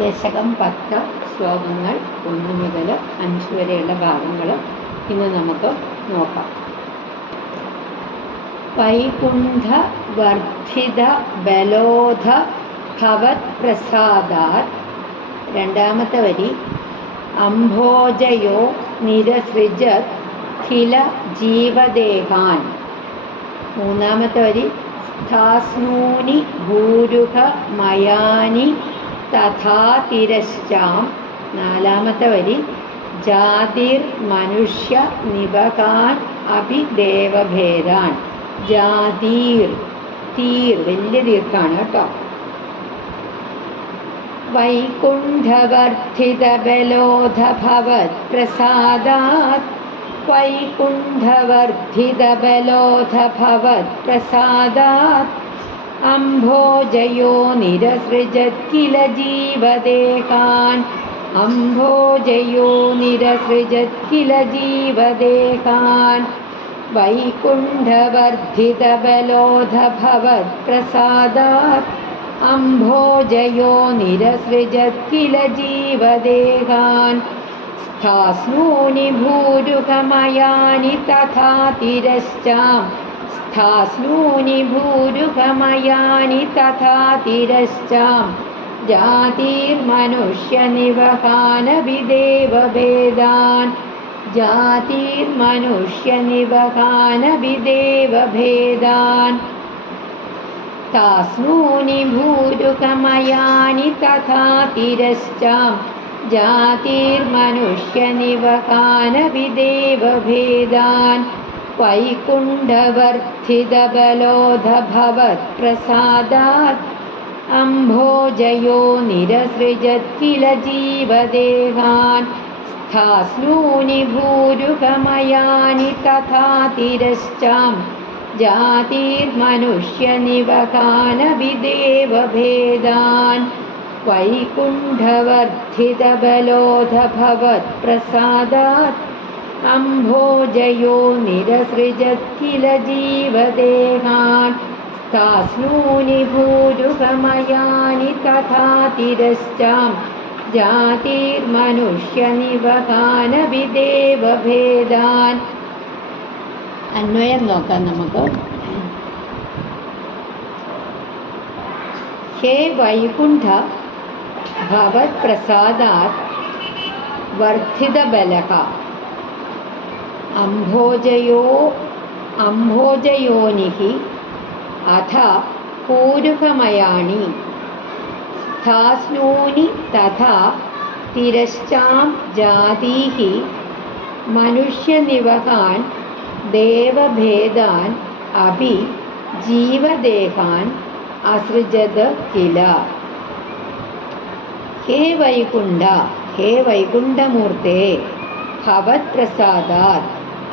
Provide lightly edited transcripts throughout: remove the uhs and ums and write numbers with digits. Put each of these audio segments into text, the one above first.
ദശകം 10 ശ്ലോകങ്ങൾ 1 മുതൽ 5 വരെയുള്ള ഭാഗങ്ങൾ ഇന്ന് നമുക്ക് നോക്കാം. വൈകുണ്ഠ വർദ്ധിത ബലോധ ഭവത് പ്രസാദാത്. രണ്ടാമത്തെ വരി അംഭോജയോ നിരസൃജത് ഖില ജീവദേഹാൻ. മൂന്നാമത്തെ വരി സ്ഥാസ്നൂനി ഭൂരുഹ മയാനി തഥാ തിരശ്ചാം. നാലാമത്തെ വരി ജാതിർ മനുഷ്യ നിവകാൻ അഭിദേവഭേദാൻ. ജാതീർ, തീർ വലിയ ദീർഘാണ് കേട്ടോ. വൈകുണ്ഠവർദ്ധിത ബലോധ ഭവത് പ്രസാദാത്. വൈകുണ്ഠവർദ്ധിത ബലോധ ഭവത് പ്രസാദാത്. അംഭോജയോ നിരസൃജത് കില ജീവദേഹാൻ. അംഭോജയോ നിരസൃജത് കില ജീവദേഹാൻ. വൈകുണ്ഠവർദ്ധിത ബലോധ ഭവത് പ്രസാദാത്. അംഭോജയോ നിരസൃജത് കില ജീവദേഹാൻ. സ്ഥാസ്നൂനി ഭൂരുഹമയാനി തഥാ തിരശ്ചാം. സ്ഥാസ്നൂനി ഭൂരുഹമയാനി തഥാ തിരശ്ചാം. ജാതിർമനുഷ്യനിവഹാനഭിദേവഭേദാൻ. ജാതിർമനുഷ്യനിവഹാനഭിദേവഭേദാൻ. താസ്നൂനി ഭൂരുഹമയാനി തഥാ തിരശ്ചാം. ജാതിർമനുഷ്യനിവഹാനഭിദേവഭേദാൻ. വൈകുണ്ഠവർദ്ധിത ബലോധ ഭവത് പ്രസാദാത്. അംഭോജയോ നിരസൃജത് കില ജീവദേഹാൻ. സ്ഥാസ്നൂനി ഭൂരുഹമയാനി തഥാ തിരശ്ചാം. ജാതിർമനുഷ്യനിവഹാനഭിദേവഭേദാൻ. വൈകുണ്ഠവർദ്ധിത ബലോധ ഭവത് പ്രസാദാത്. അംഭോജയോ നിരസൃജത് കില ജീവദേഹാൻ. സ്ഥാസ്നൂനി ഭൂരുഹമയാനി തഥാ തിരശ്ചാം. ജാതിർമനുഷ്യനിവഹാനഭിദേവഭേദാൻ. അന്വയം നോക്കാം നമുക്ക്. ഹേ വൈകുണ്ഠ ഭവത് പ്രസാദാത് വർദ്ധിത ബലഃ. അംഭോജയോനിഹി അഥ പൂരുഹമയാണി. സ്ഥാസ്നൂനി തഥാ തിരശ്ചാം. ജാതീഹി മനുഷ്യനിവഹാൻ ദേവഭേദാൻ അഭി ജീവദേഹാൻ അസൃജത് കില. ഹേ വൈകുണ്ഠ, ഹേ വൈകുണ്ഠമൂർത്തേ, ഭവത് പ്രസാദാത്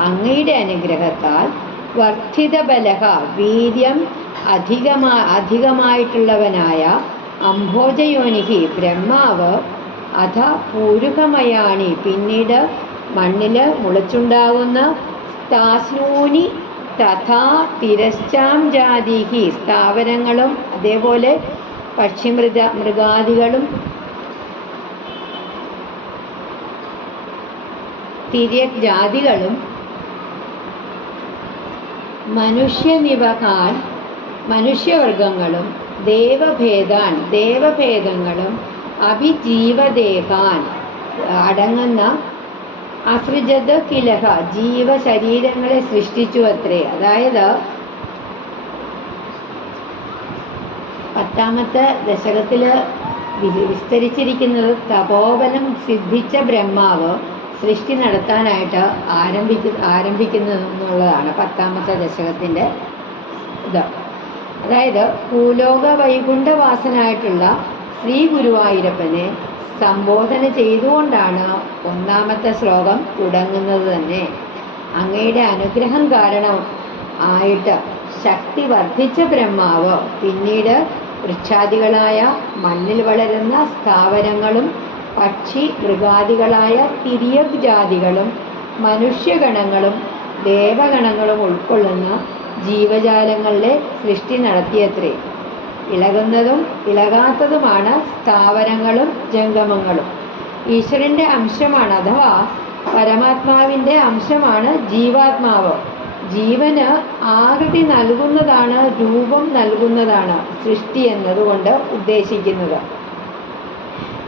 അങ്ങയുടെ അനുഗ്രഹത്താൽ വർദ്ധിത ബലഹ വീര്യം അധികമായിട്ടുള്ളവനായ അംഭോജയോനിഹി ബ്രഹ്മാവ് അഥ പൂരുഹമയാണി പിന്നീട് മണ്ണിൽ മുളച്ചുണ്ടാകുന്ന സ്ഥാസ്നൂനി തഥാ തിരശ്ചാം ജാതിഹി സ്ഥാവരങ്ങളും അതേപോലെ മൃഗാദികളും തിര്യക് ജാതികളും മനുഷ്യനിവഹാൻ മനുഷ്യവർഗങ്ങളും ദേവഭേദാൻ ദേവഭേദങ്ങളും അഭിജീവദേഹാൻ അടങ്ങുന്ന അസൃജത് കിലഹ ജീവശരീരങ്ങളെ സൃഷ്ടിച്ചു അത്രേ. അതായത് 10ാമത്തെ ദശകത്തിൽ വിസ്തരിച്ചിരിക്കുന്നത് തപോബലം സിദ്ധിച്ച ബ്രഹ്മാവ് സൃഷ്ടി നടത്താനായിട്ട് ആരംഭിക്കുന്നതെന്നുള്ളതാണ് 10ാമത്തെ ദശകത്തിൻ്റെ ഇത്. അതായത് ഭൂലോക വൈകുണ്ഠവാസനായിട്ടുള്ള ശ്രീ ഗുരുവായൂരപ്പനെ സംബോധന ചെയ്തുകൊണ്ടാണ് 1ാമത്തെ ശ്ലോകം തുടങ്ങുന്നത് തന്നെ. അങ്ങയുടെ അനുഗ്രഹം കാരണം ആയിട്ട് ശക്തി വർദ്ധിച്ച ബ്രഹ്മാവ് പിന്നീട് വൃക്ഷാദികളായ മണ്ണിൽ വളരുന്ന സ്ഥാവരങ്ങളും പക്ഷി മൃഗാദികളായ തിര്യക് ജാതികളും മനുഷ്യഗണങ്ങളും ദേവഗണങ്ങളും ഉൾക്കൊള്ളുന്ന ജീവജാലങ്ങളുടെ സൃഷ്ടി നടത്തിയത്രേ. ഇളകുന്നതും ഇളകാത്തതുമാണ് സ്ഥാവരങ്ങളും ജംഗമങ്ങളും. ഈശ്വരന്റെ അംശമാണ്, അഥവാ പരമാത്മാവിൻ്റെ അംശമാണ് ജീവാത്മാവ്. ജീവന് ആകൃതി നൽകുന്നതാണ്, രൂപം നൽകുന്നതാണ് സൃഷ്ടി എന്നതുകൊണ്ട് ഉദ്ദേശിക്കുന്നത്.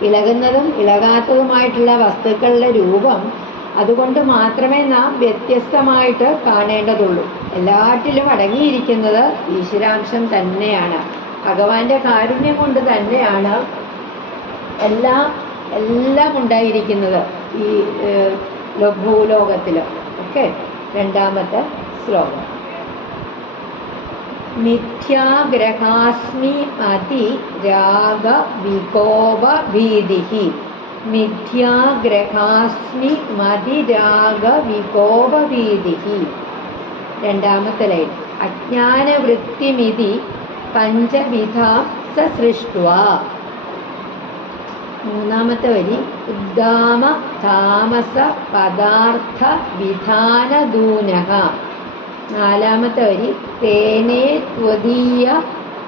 ഇളകുന്നതും ഇളകാത്തതുമായിട്ടുള്ള വസ്തുക്കളുടെ രൂപം അതുകൊണ്ട് മാത്രമേ നാം വ്യത്യസ്തമായിട്ട് കാണേണ്ടതുള്ളൂ. എല്ലാറ്റിലും അടങ്ങിയിരിക്കുന്നത് ഈശ്വരാംശം തന്നെയാണ്. ഭഗവാന്റെ കാരുണ്യം കൊണ്ട് തന്നെയാണ് എല്ലാം ഉണ്ടായിരിക്കുന്നത് ഈ ഭൂലോകത്തിൽ. ഓക്കെ, രണ്ടാമത്തെ ശ്ലോകം. മിഥ്യാഗ്രഹാസ്മി മതി രാഗ വികോപ ഭീതിഹി. മിഥ്യാഗ്രഹാസ്മി മതി രാഗ വികോപ ഭീതിഹി. രണ്ടാമത്തെ ലൈൻ. അജ്ഞാനവൃത്തിമിതി പഞ്ചവിധാം സസൃഷ്ട്വാ. മൂന്നാമത്തെ വരി. ഉദ്ദാമ താമസ പദാർത്ഥ വിധാനദൂനഃ. നാലാമത്തെ വരി. തേനേ ത്വദീയ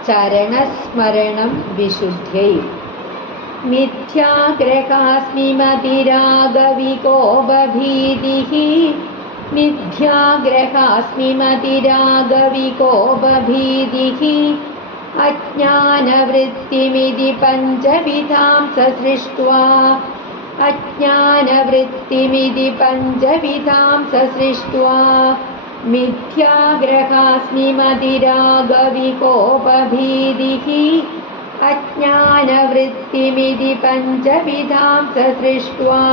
ചരണസ്മരണം വിശുദ്ധ്യൈ. മിഥ്യാഗ്രഹാസ്മി മതിരാഗവികോപഭീതിഃ. മിഥ്യാഗ്രഹാസ്മി മതിരാഗവികോപഭീതിഃ. അജ്ഞാനവൃത്തിമിതി പഞ്ചവിധാം സസൃഷ്ട്വാ. അജ്ഞാനവൃത്തിമിതി പഞ്ചവിധാം സസൃഷ്ട്വാ. മിഥ്യാഗ്രഹാസ്മി മതിരാഗവികോപഭീതിഃ. അജ്ഞാനവൃത്തിമിതി പഞ്ചവിധാം സസൃഷ്ട്വാ.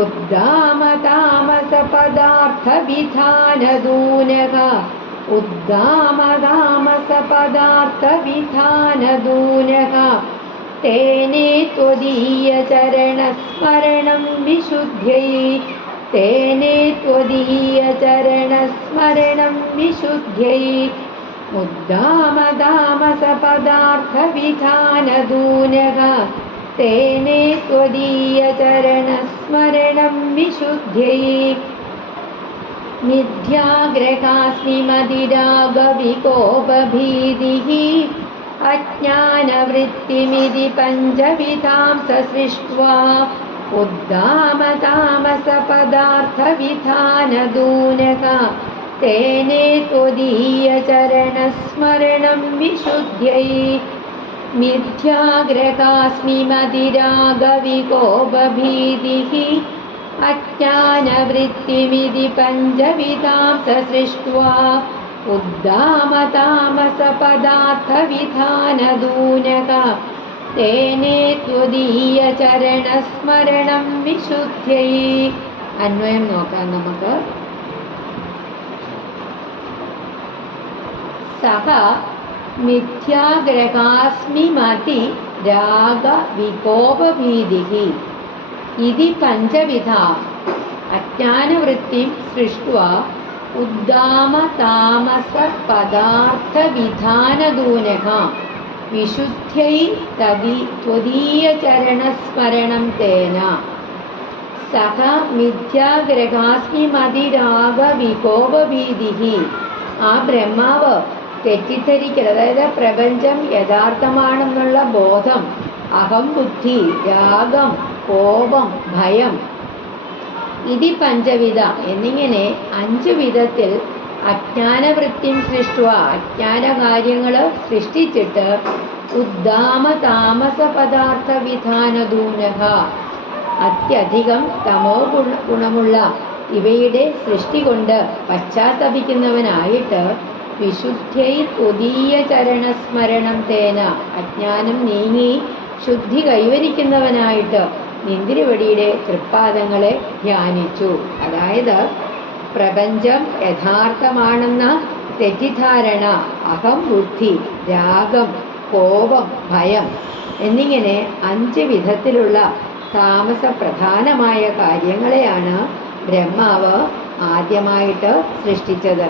ഉദ്ദാമതാമസപദാർത്ഥവിധാനദൂനഃ. ഉദ്ദാമതാമസപദാർത്ഥവിധാനദൂനഃ. തേനേ ത്വദീയചരണസ്മരണം വിശുദ്ധ്യൈ. തേനേ ത്വദീയചരണസ്മരണം വിശുദ്ധ്യൈ. ഉദ്ദാമതാമസപദാർത്ഥവിധാനദൂനഃ. തേനേ ത്വദീയചരണസ്മരണം വിശുദ്ധ്യൈ. മിഥ്യാഗ്രഹാസ്മി മതിരാഗവികോപഭീതിഃ. അജ്ഞാനവൃത്തിമിതി പഞ്ചവിധാം സസൃഷ്ട്വാ. ഉദ്ദാമതാമസപദാർത്ഥവിധാനദൂനഃ. തേനേ ത്വദീയചരണസ്മരണം വിശുദ്ധ്യൈ. മിഥ്യാഗ്രഹാസ്മി മതിരാഗവികോപഭീതിഃ. അജ്ഞാനവൃത്തിമിതി പഞ്ചവിധാം സസൃഷ്ട്വാ. ഉദ്ദാമതാമസപദാർത്ഥവിധാനദൂനഃ. തേനേ ത്വദീയചരണസ്മരണം വിശുദ്ധ്യൈ. അന്വയം നോക്കാം നമുക്ക്. സഹ മിഥ്യാഗ്രഹാസ്മി മതി രാഗ വികോപഭീതിഃ. ഇതി പഞ്ചവിധാ അജ്ഞാനവൃത്തിം സൃഷ്ട്വാ. ഉദ്ദാമതാമസ പദാർത്ഥവിധാനദൂനഃ. വിശുദ്ധ്യൈ ത്വദീയചരണസ്മരണം തേന. സഹ മിഥ്യാഗ്രഹാസ്മി മതിരാഗ വികോപഭീതിഃ. ആ ബ്രഹ്മാവ് തെറ്റിദ്ധരിക്കരുത്, അതായത് പ്രപഞ്ചം യഥാർത്ഥമാണെന്നുള്ള ബോധം, അഹം ബുദ്ധി, രാഗം, കോപം, ഭയം, ഇതി പഞ്ചവിധ എന്നിങ്ങനെ 5 വിധത്തിൽ അജ്ഞാനവൃത്തിം സൃഷ്ടുവ അജ്ഞാന കാര്യങ്ങൾ സൃഷ്ടിച്ചിട്ട് ഉദ്ദാമ താമസ പദാർത്ഥ വിധാനദൂനഃ അത്യധികം തമോ ഗുണമുള്ള ഇവയുടെ സൃഷ്ടി കൊണ്ട് പശ്ചാത്തപിക്കുന്നവനായിട്ട് വിശുദ്ധ്യൈ ത്വദീയ ചരണസ്മരണം തേന അജ്ഞാനം നീങ്ങി ശുദ്ധി കൈവരിക്കുന്നവനായിട്ട് നിന്തിരുവടിയുടെ തൃപ്പാദങ്ങളെ ധ്യാനിച്ചു. അതായത് പ്രപഞ്ചം യഥാർത്ഥമാണെന്ന തെറ്റിദ്ധാരണ, അഹം ബുദ്ധി, രാഗം, കോപം, ഭയം എന്നിങ്ങനെ 5 വിധത്തിലുള്ള താമസപ്രധാനമായ കാര്യങ്ങളെയാണ് ബ്രഹ്മാവ് ആദ്യമായിട്ട് സൃഷ്ടിച്ചത്.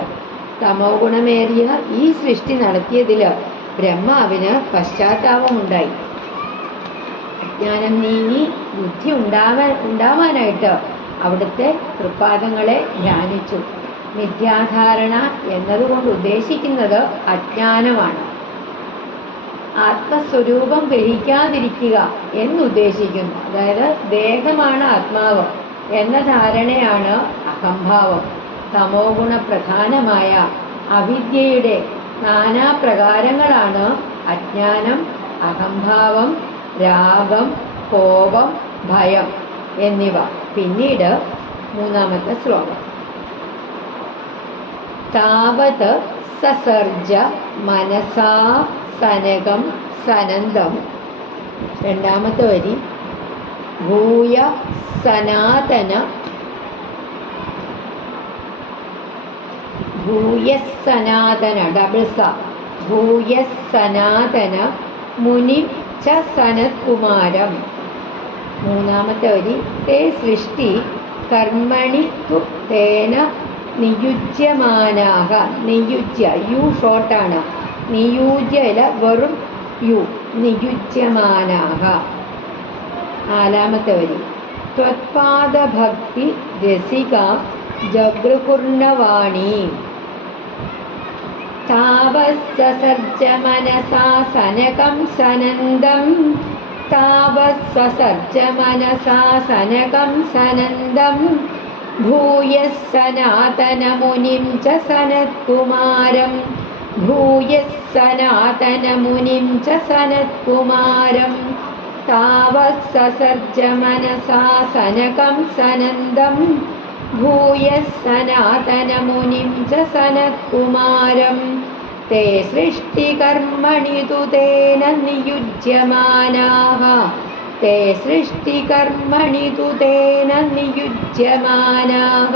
തമോ ഗുണമേറിയ ഈ സൃഷ്ടി നടത്തിയതിൽ ബ്രഹ്മാവിന് പശ്ചാത്താപമുണ്ടായി. അജ്ഞാനം നീങ്ങി ബുദ്ധി ഉണ്ടാവാനായിട്ട് അവിടുത്തെ തൃപ്പാദങ്ങളെ ധ്യാനിച്ചു. മിഥ്യാധാരണ എന്നതുകൊണ്ട് ഉദ്ദേശിക്കുന്നത് അജ്ഞാനമാണ്. ആത്മസ്വരൂപം ഗ്രഹിക്കാതിരിക്കുക എന്നുദ്ദേശിക്കുന്നു. അതായത് ദേഹമാണ് ആത്മാവ് എന്ന ധാരണയാണ് അഹംഭാവം. തമോ ഗുണപ്രധാനമായ അവിദ്യയുടെ നാനാപ്രകാരങ്ങളാണ് അജ്ഞാനം, അഹംഭാവം, രാഗം, കോപം, ഭയം എന്നിവ. പിന്നീട് മൂന്നാമത്തെ ശ്ലോകം. താവത് സസർജ മനസാ സനകം സനന്ദം. രണ്ടാമത്തെ വരി. ഭൂയ സനാതന ഭൂയസനാതന ഡബിൾ സ ഭൂയസനാതന മുനി ച സനത്കുമാരം. മൂന്നാമത്തെ വരി. തേ സൃഷ്ടി കർമ്മണി തു തേന നിയുജ്യമാനാഹ. നിയുജ്യ യു ഷോർട്ടാണ്. നിയുജ്യ അല്ല, വെറും യു. നിയുജ്യമാനാഹ. നാലാമത്തെ വരി. ത്വത്പാദഭക്തി രസിക ജഗൃപൂർണവാണി. താവസ്സസർജ മനസാ സനകം സനന്ദം. താവസ്സസർജ മനസാ സനകം സനന്ദം. ഭൂയഃ സനാതനമുനിം ച സനത്കുമാരം. ഭൂയഃ സനാതനമുനിം ച സനത്കുമാരം. താവസ്സസർജ മനസാ സനകം സനന്ദം. ഭൂയഃ സനാതനമുനിം ച സനത്കുമാരം. തേ സൃഷ്ടികർമ്മണി തു തേന നിയുജ്യമാനാഃ. തേ സൃഷ്ടികർമ്മണി തു തേന നിയുജ്യമാനാഃ.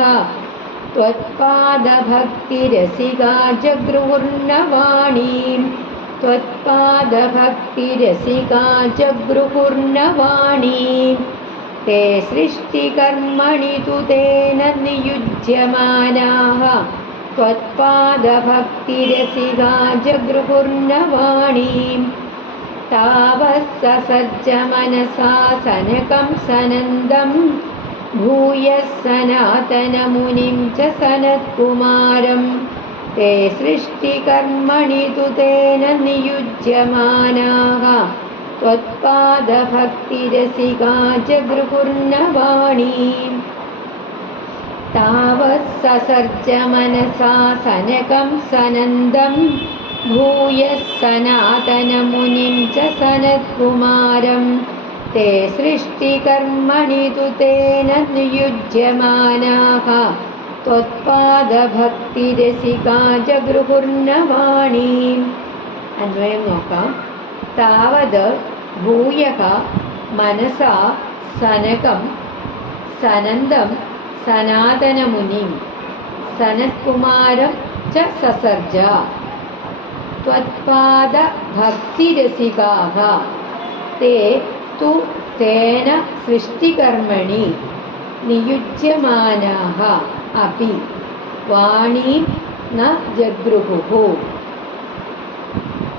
ത്വത്പാദഭക്തിരസികാ ജഗൃഹുർനവാണീം. ത്വത്പാദഭക്തിരസികാ ജഗൃഹുർനവാണീം. തേ സൃഷ്ടികർമ്മണി തു തേന നിയുജ്യമാനാഃ. ത്വത്പാദഭക്തിരസികാ ജഗൃഹുർനവാണീം. താവസ്സസർജ മനസാ സനകം സനന്ദം. ഭൂയഃ സനാതനമുനിം ച സനത്കുമാരം. തേ സൃഷ്ടികർമ്മണി തു തേന നിയുജ്യമാനാഃ. ത്വത്പാദഭക്തിരസികാ ജഗൃഹുർനവാണീം. താവസ്സസർജ മനസാ സനകം സനന്ദം. ഭൂയഃ സനാതനമുനിം ച സനത്കുമാരം. തേ സൃഷ്ടികർമ്മണി തു തേന നിയുജ്യമാനാഃ. ത്വത്പാദഭക്തിരസികാ ജഗൃഹുർനവാണീം. അന്വയം നോക്കാം. താവത് ഭൂയഃ മനസാ സനകം സനന്ദം സനാതനമുനിം സനത്കുമാരം ച സസർജ. ത്വത്പാദഭക്തിരസികാഃ തേ തു തേന സൃഷ്ടികർമ്മണി നിയുജ്യമാനാഃ അപി വാണീം ന ജഗൃഹുഃ.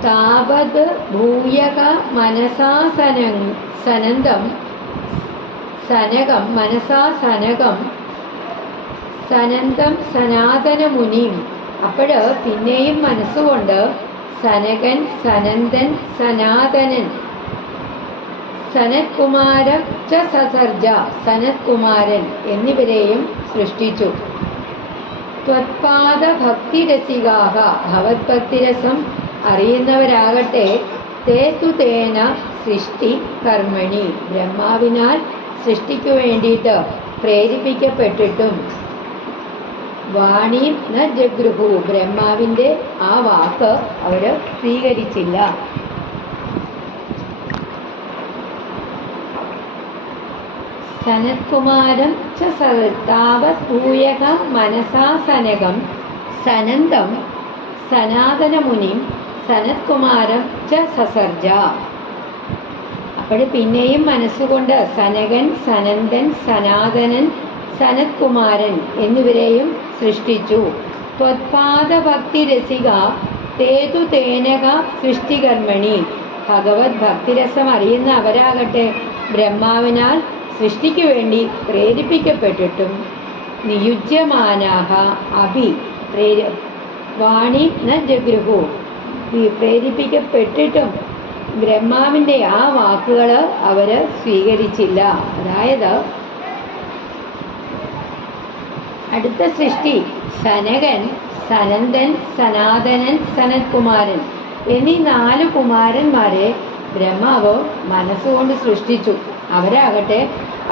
താവത് ഭൂയഃ മനസാ സനന്ദം സനകം മനസാ സനകം സനന്ദം സനാതനമുനിം. അപ്പോൾ പിന്നെയും മനസ്സുകൊണ്ട് സനകൻ, സനന്ദൻ, സനാതനൻ, സനത്കുമാരം ച സസർജ സനത്കുമാരൻ എന്നിവരെയും സൃഷ്ടിച്ചു. ത്വത്പാദഭക്തിരസികാഃ ഭഗവത്ഭക്തിരസം അറിയുന്നവരാകട്ടെ തേ തു തേന സൃഷ്ടി കർമ്മണി ബ്രഹ്മാവിനാൽ സൃഷ്ടിക്കു വേണ്ടിയിട്ട് പ്രേരിപ്പിക്കപ്പെട്ടിട്ടും വാണീം ന ജഗൃഹു ബ്രഹ്മാവിൻ്റെ ആ വാക്ക് അവർ സ്വീകരിച്ചില്ല. സനത്കുമാരം ച താവത് ഭൂയഃ മനസാ സനകം സനന്ദം സനാതനമുനിം സനത്കുമാരം ച സസർജ. അപ്പോൾ പിന്നെയും മനസ്സുകൊണ്ട് സനകൻ, സനന്ദൻ, സനാതനൻ, സനത്കുമാരൻ എന്നിവരെയും സൃഷ്ടിച്ചു. ത്വത്പാദഭക്തിരസിക തേതു തേനക സൃഷ്ടികർമ്മണി ഭഗവത് ഭക്തിരസം അറിയുന്ന അവരാകട്ടെ ബ്രഹ്മാവിനാൽ സൃഷ്ടിക്കു വേണ്ടി പ്രേരിപ്പിക്കപ്പെട്ടിട്ടും നിയുജ്യമാനാഹ അഭി വാണി ന ജഗൃഹു പ്രേരിപ്പിക്കപ്പെട്ടിട്ടും ബ്രഹ്മാവിൻ്റെ ആ വാക്കുകൾ അവർ സ്വീകരിച്ചില്ല. അതായത് അടുത്ത സൃഷ്ടി സനകൻ, സനന്ദൻ, സനാതനൻ, സനത്കുമാരൻ എന്നീ 4 കുമാരന്മാരെ ബ്രഹ്മാവ് മനസ്സുകൊണ്ട് സൃഷ്ടിച്ചു. അവരാകട്ടെ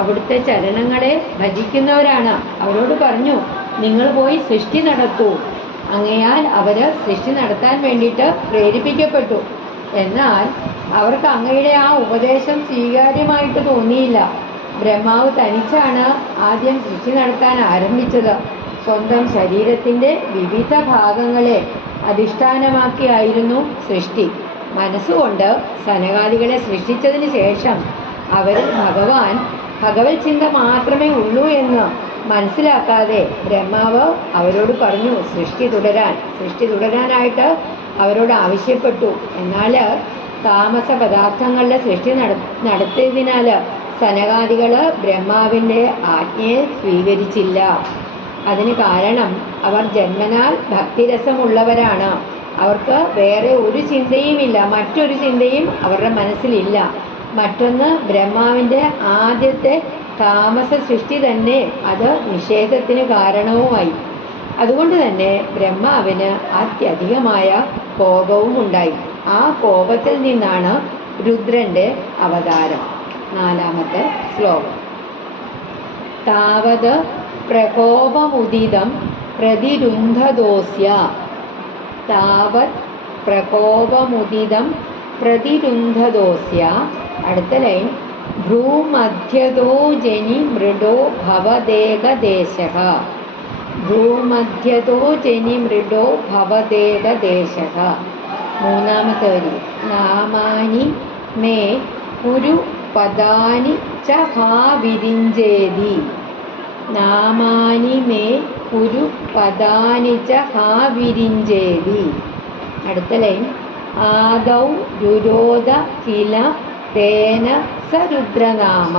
അവിടുത്തെ ചരണങ്ങളെ ഭജിക്കുന്നവരാണ്. അവരോട് പറഞ്ഞു, നിങ്ങൾ പോയി സൃഷ്ടി നടത്തൂ. അങ്ങയാൽ അവർ സൃഷ്ടി നടത്താൻ വേണ്ടിയിട്ട് പ്രേരിപ്പിക്കപ്പെട്ടു. എന്നാൽ അവർക്ക് അങ്ങയുടെ ആ ഉപദേശം സ്വീകാര്യമായിട്ട് തോന്നിയില്ല. ബ്രഹ്മാവ് തനിച്ചാണ് ആദ്യം സൃഷ്ടി നടത്താൻ ആരംഭിച്ചത്. സ്വന്തം ശരീരത്തിൻ്റെ വിവിധ ഭാഗങ്ങളെ അധിഷ്ഠാനമാക്കിയായിരുന്നു സൃഷ്ടി. മനസ്സുകൊണ്ട് സനകാദികളെ സൃഷ്ടിച്ചതിന് ശേഷം അവരിൽ ഭഗവത് ചിന്ത മാത്രമേ ഉള്ളൂ എന്ന് മനസ്സിലാക്കാതെ ബ്രഹ്മാവ് അവരോട് പറഞ്ഞു സൃഷ്ടി തുടരാനായിട്ട് അവരോട് ആവശ്യപ്പെട്ടു. എന്നാൽ താമസ പദാർത്ഥങ്ങളുടെ സൃഷ്ടി നടത്തിയതിനാൽ സനകാദികൾ ബ്രഹ്മാവിൻ്റെ ആജ്ഞയെ സ്വീകരിച്ചില്ല. അതിന് കാരണം അവർ ജന്മനാൽ ഭക്തിരസമുള്ളവരാണ്. അവർക്ക് വേറെ ഒരു ചിന്തയുമില്ല, മറ്റൊരു ചിന്തയും അവരുടെ മനസ്സിലില്ല. മറ്റൊന്ന്, ബ്രഹ്മാവിൻ്റെ ആദ്യത്തെ താമസ സൃഷ്ടി തന്നെ അത് നിഷേധത്തിന് കാരണവുമായി. അതുകൊണ്ട് തന്നെ ബ്രഹ്മാവിന് അത്യധികമായ കോപവും ഉണ്ടായി. ആ കോപത്തിൽ നിന്നാണ് രുദ്രൻ്റെ അവതാരം. 4-ാമത്തെ ശ്ലോകം. താവത് പ്രകോപമുദിതം പ്രതിരുന്ധദോസ്യ. താവത് പ്രകോപമുദിതം പ്രതിരുന്ധദോസ്യ. അടുത്ത ലൈൻ, ഭ്രൂമധ്യതോ ജനി മൃഡോ ഭവദേകദേശഃ. ഭ്രൂമധ്യതോ ജനി മൃഡോ ഭവദേകദേശഃ. 3-ാമത്തെ വരി, നാമാനി മേ കുരു പദാനി ച ഹാ വിരിഞ്ചേതി. നാമാനി മേ കുരു പദാനി ച ഹാ വിരിഞ്ചേതി. അടുത്ത ലൈൻ, ആദൗ രുരോധ കില തേന സരുദ്രനാമ.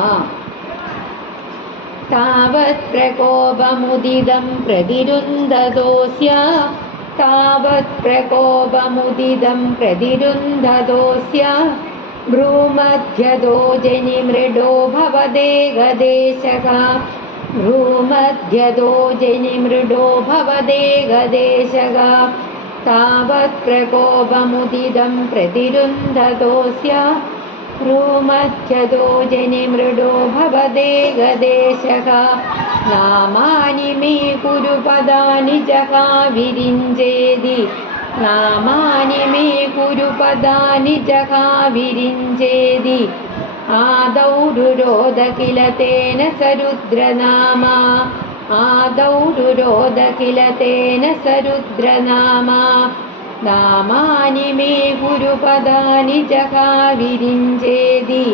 താവത് പ്രകോപമുദിതം പ്രതിരുന്ധദോസ്യ. താവത് പ്രകോപമുദിതം പ്രതിരുന്ധദോസ്യ. ഭ്രൂമധ്യതോ ജനി മൃഡോ ഭവദേകദേശഃ. ഭ്രൂമധ്യതോ ജനി മൃഡോ ഭവദേകദേശഃ. താവത് പ്രകോപമുദിതം പ്രതിരുന്ധദോസ്യ. ഭ്രൂമധ്യതോ ജനി മൃഡോ ഭവദേകദേശഃ. നാമാനി മേ കുരു പദാനി ച ഹാ വിരിഞ്ചേതി. നാമാനി മേ കുരു പദാനി ച ഹാ വിരിഞ്ചേതി. ആദൗ രുരോധ കില തേന സരുദ്രനാമ. ആദൗ രുരോധ കില തേന സരുദ്രനാമ. നാമാനി മേ കുരു പദാനി ച ഹാ വിരിഞ്ചേതി.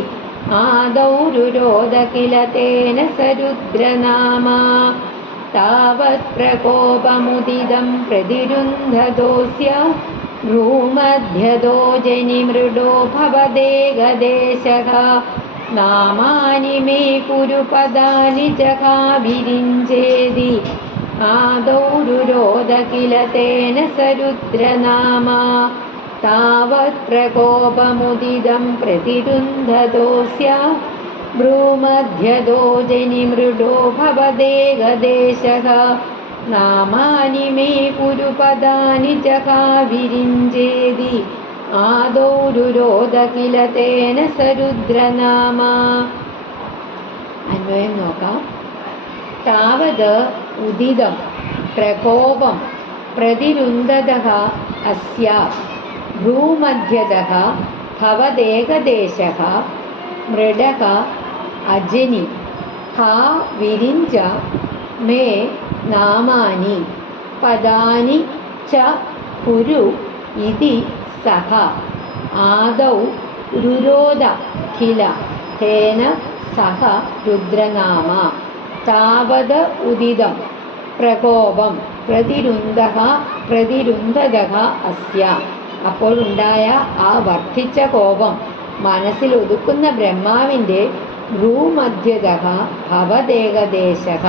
ആദൗ രുരോധ കില തേന സരുദ്രനാമ. താവത് പ്രകോപമുദിതം പ്രതിരുന്ധദോസ്യ. ഭ്രൂമധ്യതോ ജനി മൃഡോ ഭവദേകദേശഃ. നാമാനി മേ കുരു പദാനി ച ഹാ വിരിഞ്ചേതി. ആദൗ രുരോധ കില തേന സരുദ്രനാമ. താവത് പ്രകോപമുദിതം പ്രതിരുന്ധദോസ്യ. ഭ്രൂമധ്യതോ ജനി മൃഡോ ഭവദേകദേശഃ. നാമാനി മേ കുരു പദാനി ച ഹാ വിരിഞ്ചേതി. ആദൗ രുരോധ കില തേന സരുദ്രനാമ. അന്വയം നോക്കാം. താവത് ഉദിതം പ്രകോപം പ്രതിരുന്ധദഃ അസ്യ. ഭ്രൂമധ്യതഃ ഭവദേകദേശഃ. മൃഡഃ അജനി ഹാ വിരിഞ്ച മേ നാമാനി പദാനി ച കുരു ഇതി സഹ. ആദൗ രുരോധ കില തേന സഹ രുദ്രനാമ. താവത് ഉദിതം പ്രകോപം പ്രതിരുന്ധദഃ അസ്യ. അപ്പോഴുണ്ടായ ആ വർദ്ധിച്ച കോപം മനസ്സിൽ ഒതുക്കുന്ന ബ്രഹ്മാവിൻ്റെ ഭ്രൂമധ്യതഃ ഭവദേകദേശഃ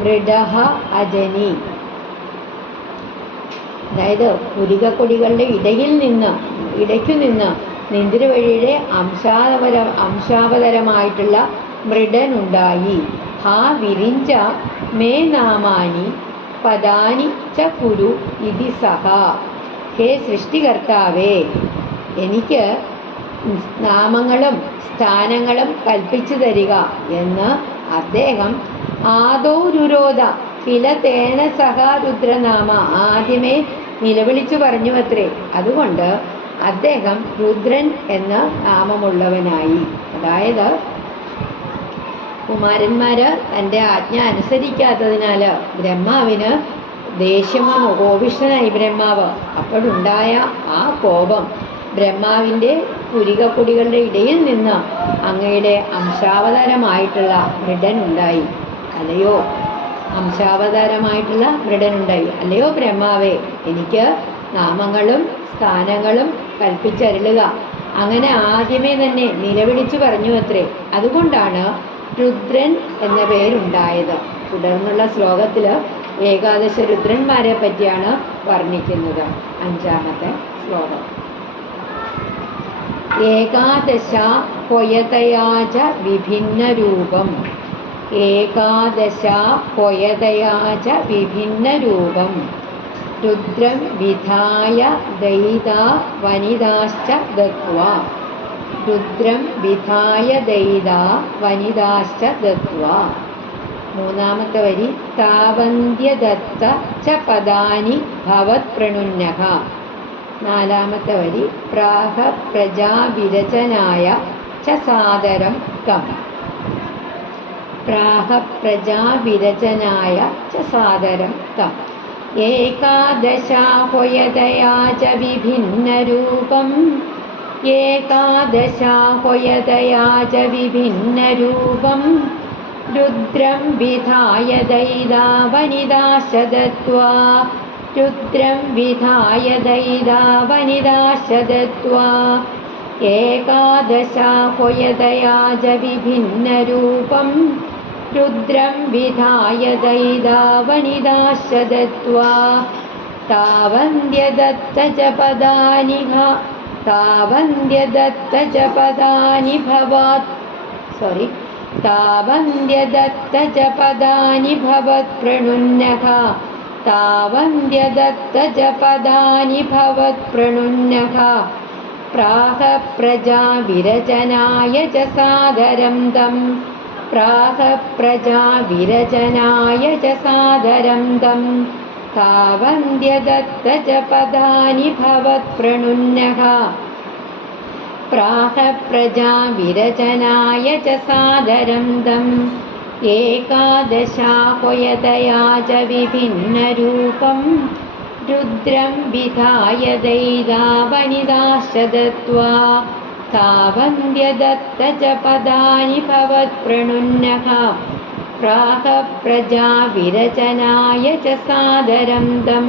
മൃഡഃ അജനി. അതായത് പുരികക്കൊടികളുടെ ഇടയ്ക്കു നിന്ന് നിന്തിരുവഴിയുടെ അംശാവതരമായിട്ടുള്ള മൃഡനുണ്ടായി. ഹാ വിരിഞ്ച മേ നാമാനി പദാനി ച കുരു ഇതി സഹ. ഹേ സൃഷ്ടികർത്താവേ, എനിക്ക് നാമങ്ങളും സ്ഥാനങ്ങളും കൽപ്പിച്ചു തരിക എന്ന് അദ്ദേഹം ആദൗരുരോധ കില തേന സഹ രുദ്രനാമ ആദ്യമേ നിലവിളിച്ചു പറഞ്ഞു അത്രേ. അതുകൊണ്ട് അദ്ദേഹം രുദ്രൻ എന്ന നാമമുള്ളവനായി. അതായത് കുമാരന്മാര് തൻ്റെ ആജ്ഞ അനുസരിക്കാത്തതിനാൽ ബ്രഹ്മാവിന് ദേഷ്യം വന്നു. കോപിഷ്ഠനായി ബ്രഹ്മാവ്. അപ്പോഴുണ്ടായ ആ കോപം ബ്രഹ്മാവിൻ്റെ പുരികക്കൊടികളുടെ ഇടയിൽ നിന്ന് അങ്ങയുടെ അംശാവതാരമായിട്ടുള്ള മൃഡനുണ്ടായി. അല്ലയോ അംശാവതാരമായിട്ടുള്ള മൃഡനുണ്ടായി. അല്ലയോ ബ്രഹ്മാവേ, എനിക്ക് നാമങ്ങളും സ്ഥാനങ്ങളും കൽപ്പിച്ചരുളുക. അങ്ങനെ ആദ്യമേ തന്നെ നിലവിളിച്ചു പറഞ്ഞു അത്രേ. അതുകൊണ്ടാണ് രുദ്രൻ എന്ന പേരുണ്ടായത്. തുടർന്നുള്ള ശ്ലോകത്തിൽ ഏകാദശ രുദ്രന്മാരെ പറ്റിയാണ് വർണ്ണിക്കുന്നത്. 5-ാമത്തെ ശ്ലോകം. ഏകാദശ ഹൊയതയാച വിഭിന്ന രൂപം. ഏകാദശ ഹൊയതയാച വിഭിന്ന രൂപം. രുദ്രം വിധായ ദൈതാ വനിതാശ്ച ദത്വാ. രുദ്രം വിധായ ദൈതാ വനിതാശ്ച ദത്വാ. 3-ാമത്തെ വരി. താവന്ത്യദത്ത ച പദാനി ഭവത് പ്രണുന്നഃ. 4-ാമത്തെ വരി. പ്രാഹ പ്രജാവിരചനായ ച സാദരം തം. പ്രാഹ പ്രജാവിരചനായ ച സാദരം തം. ഏകാദശാ ഹൊയതയാ ച വിഭിന്നരൂപം. ഏകാദശാ ഹൊയതയാ ച വിഭിന്നരൂപം. രുദ്രം വിധായ ദൈതാ വനിതാശ്ച ദത്വാ. രുദ്രം വിധായ ദൈതാ വനിതാശ്ച ദത്വാ. ഏകാദശാ ഹൊയതയാ ച വിഭിന്നരൂപം. രുദ്രം വിധായ ദൈതാ വനിതാശ്ച ദത്വാ. താവന്ത്യദത്ത ച പദാനി താവന്ത്യദത്ത ച പദാനി ഭവത് താവന്ത്യദത്ത ച പദാനി ഭവത് പ്രണുന്നഃ. താവന്ത്യദത്ത ച പദാനി ഭവത് പ്രണുന്നഃ. പ്രാഹ പ്രജാവിരചനായ ച സാദരം തം. പ്രാഹ പ്രജാവിരചനായ ച സാദരം തം. താവന്ത്യദത്ത ച പദാനി ഭവത് പ്രണുന്നഃ. പ്രാഹ പ്രജാവിരചനായ ച സാദരം തം. ഏകാദശാ ഹൊയതയാ ച വിഭിന്നരൂപം. രുദ്രം വിധായ ദൈതാ വനിതാശ്ച ദത്വാ. താവന്ത്യദത്ത ച പദാനി ഭവത് പ്രണുന്നഃ. പ്രാഹ പ്രജാവിരചനായ ച സാദരം തം.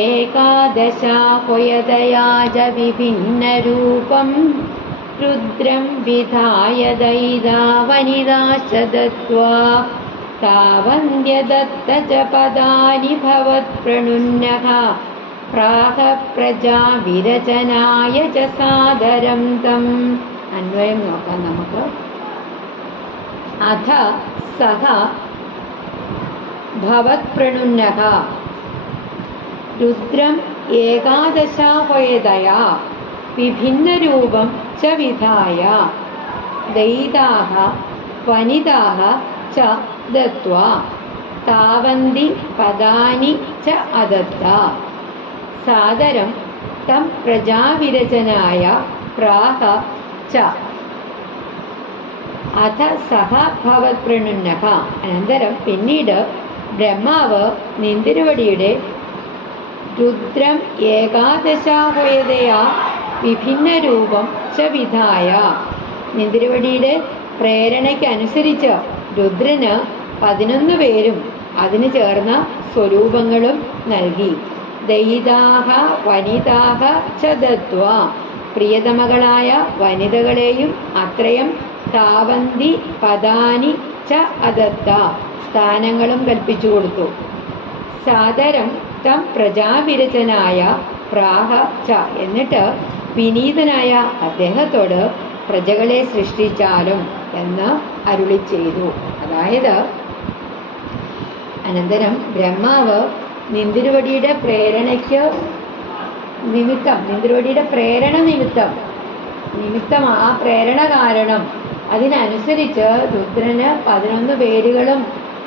ഏകാദശാ ഹൊയതയാ ച വിഭിന്നരൂപം. രുദ്രം വിധായ ദൈതാ വനിതാശ്ച ദത്വാ. താവന്ത്യദത്ത ച പദാനി ഭവത് പ്രണുന്നഃ. പ്രാഹ പ്രജാവിരചനായ ച സാദരം തം. അന്വയം നോക്കാം നമുക്ക്. അഥ സഹ ഭവത് പ്രണുന്നഃ. രുദ്രം ഏകാദശാ ഹൊയതയാ വിഭിന്നരൂപം ച വിധായ ദൈതാഃ വനിതാഃ ച ദത്വാ. താവന്തി പദാനി ച അദത്ത. സാദരം തം പ്രജാവിരചനായ പ്രാഹ ച. അഥ സഹ ഭവത് പ്രണുന്നഃ. അനന്തരം പിന്നീട് ബ്രഹ്മാവ് നിന്തിരുവടിയുടെ രുദ്രം ഏകാദശാ ഹൊയതയാ വിഭിന്ന രൂപം ച വിധായ. നിന്തിരുവടിയുടെ പ്രേരണയ്ക്കനുസരിച്ച് രുദ്രന് 11 പേരും അതിന് ചേർന്ന സ്വരൂപങ്ങളും നൽകി. ദൈതാഹ വനിതാഹ ച ദത്വാ. പ്രിയതമകളായ വനിതകളെയും അത്രയും താവന്തി പദാനി ച അദത്ത. സ്ഥാനങ്ങളും കൽപ്പിച്ചു കൊടുത്തു. സാദരം തം പ്രജാവിരചനായ പ്രാഹ ച. എന്നിട്ട് വിനീതനായ അദ്ദേഹത്തോട് പ്രജകളെ സൃഷ്ടിച്ചാലും എന്ന് അരുളി ചെയ്തു. അതായത് അനന്തരം ബ്രഹ്മാവ് നിന്തിരുവടിയുടെ പ്രേരണ നിമിത്തം ആ പ്രേരണ കാരണം അതിനനുസരിച്ച് രുദ്രന് 11 പേരുകളും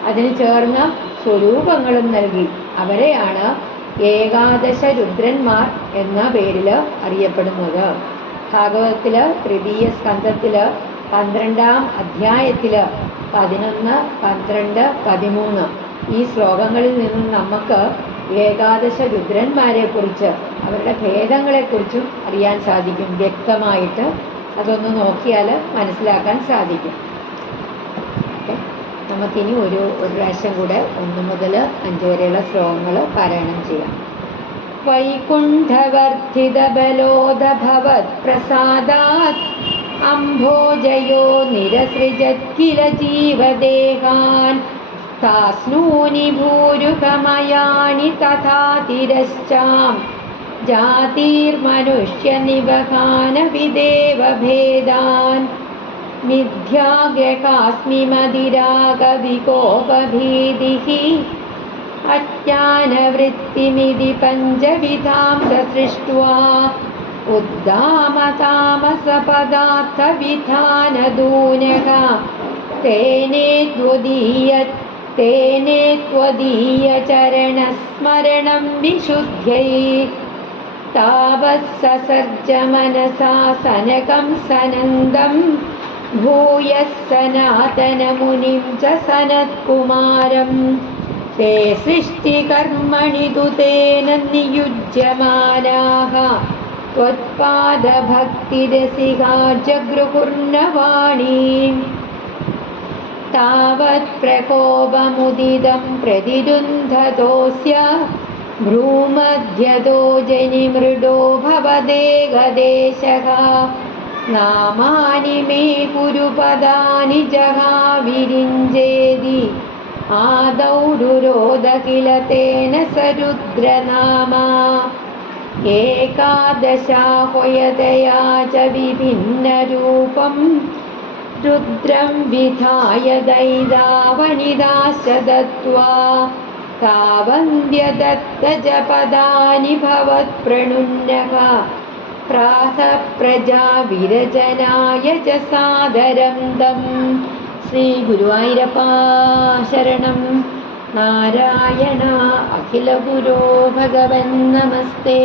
അതിന് ചേർന്ന സ്വരൂപങ്ങളും നൽകി. അവരെയാണ് ഏകാദശ രുദ്രന്മാർ എന്ന പേരിൽ അറിയപ്പെടുന്നത്. ഭാഗവതത്തില് 3ാം സ്കന്ധത്തില് 12ാം അധ്യായത്തില് 11, 12, 13 ഈ ശ്ലോകങ്ങളിൽ നിന്നും നമുക്ക് ഏകാദശ രുദ്രന്മാരെ കുറിച്ച് അവരുടെ ഭേദങ്ങളെക്കുറിച്ചും അറിയാൻ സാധിക്കും. വ്യക്തമായിട്ട് അതൊന്ന് നോക്കിയാൽ മനസ്സിലാക്കാൻ സാധിക്കും. നമുക്കിനി ഒരു പ്രാവശ്യം കൂടെ 1 മുതൽ 5 വരെയുള്ള ശ്ലോകങ്ങൾ പാരായണം ചെയ്യാം. വൈകുണ്ഠവർദ്ധിത ബലോദഭവത് പ്രസാദാത് അംഭോജയോ നിരസൃജത് കില ജീവദേഹാൻ താസ്നൂനി ഭൂരുകമയാനി തഥാ തിരശ്ചാം ജാതിർമനുഷ്യനിവഹാന വിദേവ ഭേദാൻ മിഥ്യാഗ്രഹാസ്മിമതിരാഗവികോപഭീതിഃ അജ്ഞാനവൃത്തിമിതി പഞ്ചവിധാം സൃഷ്ട്വാ ഉദ്ദാമതാമസപദാർത്ഥവിധാനദൂനഃ തേനേ ത്വദീയചരണസ്മരണം വിശുദ്ധ്യൈ താവത്സസർജ മനസാ സനകം സനന്ദം ഭൂയഃ സനാതനമുനിം ച സനത്കുമാരം തേ സൃഷ്ടികർമ്മണി തു തേന നിയുജ്യമാനാഃ ത്വത്പാദഭക്തിരസികാ ജഗൃഹുർനവാണീം താവത് പ്രകോപമുദിതം പ്രതിരുന്ധതോസ്യ ഭ്രൂമധ്യതോ ജനിമൃഡോ ഭവദേഹദേശഃ നാമാനി മേ പുരുപദാനി ജഹാവിരിഞ്ചേതി ആദൗ രുരോധ കില തേന സരുദ്രനാമാ ഏകാദശാഹ്വയതയാ ച വിഭിന്നരൂപം രുദ്രം വിധായ ദൈതാവനിദാശ്ച ദത്വാ താവന്ത്യദത്തജപദാനി ഭവത്പ്രണുന്നഃ പ്രാതഃ പ്രജാ വിരചനായ ച സാദരം തം. ശ്രീ ഗുരുവായൂരപ്പ ശരണം. നാരായണ അഖില ഗുരോ ഭഗവൻ നമസ്തേ.